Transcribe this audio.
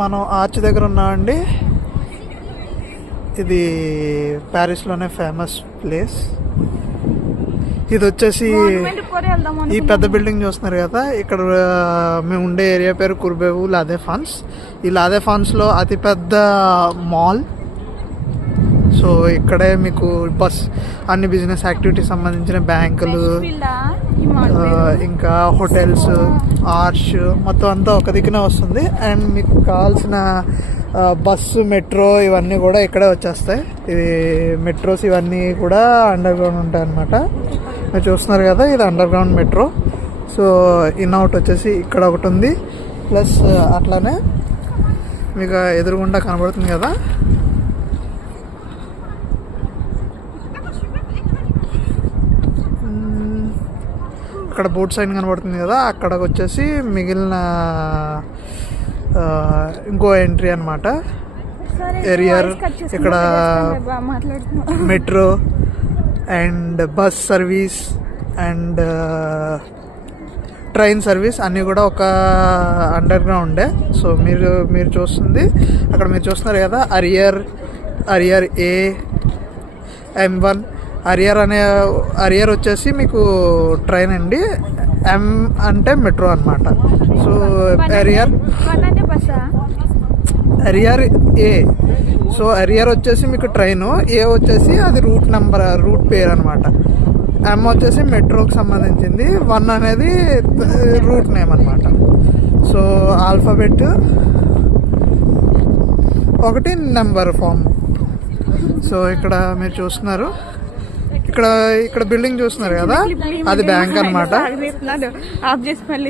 మనం ఆర్చ్ దగ్గర ఉన్నామండి. ఇది ప్యారిస్లోనే ఫేమస్ ప్లేస్. ఇది వచ్చేసి ఈ పెద్ద బిల్డింగ్ చూస్తున్నారు కదా, ఇక్కడ మేము ఉండే ఏరియా పేరు కుర్బేవు లా దేఫెన్స్. ఈ లా దేఫెన్స్లో అతిపెద్ద మాల్. సో ఇక్కడే మీకు అన్ని బిజినెస్ యాక్టివిటీస్ సంబంధించిన బ్యాంకులు, ఇంకా హోటల్స్, ఆర్చ్ మొత్తం అంతా ఒక దిక్కునే వస్తుంది. అండ్ మీకు కావాల్సిన బస్సు, మెట్రో ఇవన్నీ కూడా ఇక్కడే వచ్చేస్తాయి. ఇది మెట్రోస్ ఇవన్నీ కూడా అండర్ గ్రౌండ్ ఉంటాయి అన్నమాట. మీరు చూస్తున్నారు కదా, ఇది అండర్ గ్రౌండ్ మెట్రో. సో ఇన్అవుట్ వచ్చేసి ఇక్కడ ఒకటి ఉంది. ప్లస్ అట్లానే మీకు ఎదురుగుండా కనబడుతుంది కదా, అక్కడ బోట్ సైడ్ కనబడుతుంది కదా, అక్కడికి వచ్చేసి మిగిలిన ఇంకో ఎంట్రీ అనమాట. ఎరియర్ ఇక్కడ metro and bus service and train service అన్నీ కూడా ఒక అండర్ గ్రౌండే. సో మీరు చూస్తుంది అక్కడ మీరు చూస్తున్నారు కదా, అరియర్ ఏ M1. అరియర్ వచ్చేసి మీకు ట్రైన్ అండి. M అంటే మెట్రో అనమాట. సో అరియర్ ఏ. సో అరియర్ వచ్చేసి మీకు ట్రైను, ఏ వచ్చేసి అది రూట్ పేరు అనమాట. M వచ్చేసి మెట్రోకి సంబంధించింది, 1 అనేది రూట్ నేమ్ అనమాట. So alphabet 1 number form. So ఇక్కడ మీరు చూస్తున్నారు, ఇక్కడ బిల్డింగ్ చూస్తున్నారు కదా, అది బ్యాంక్ అనమాట.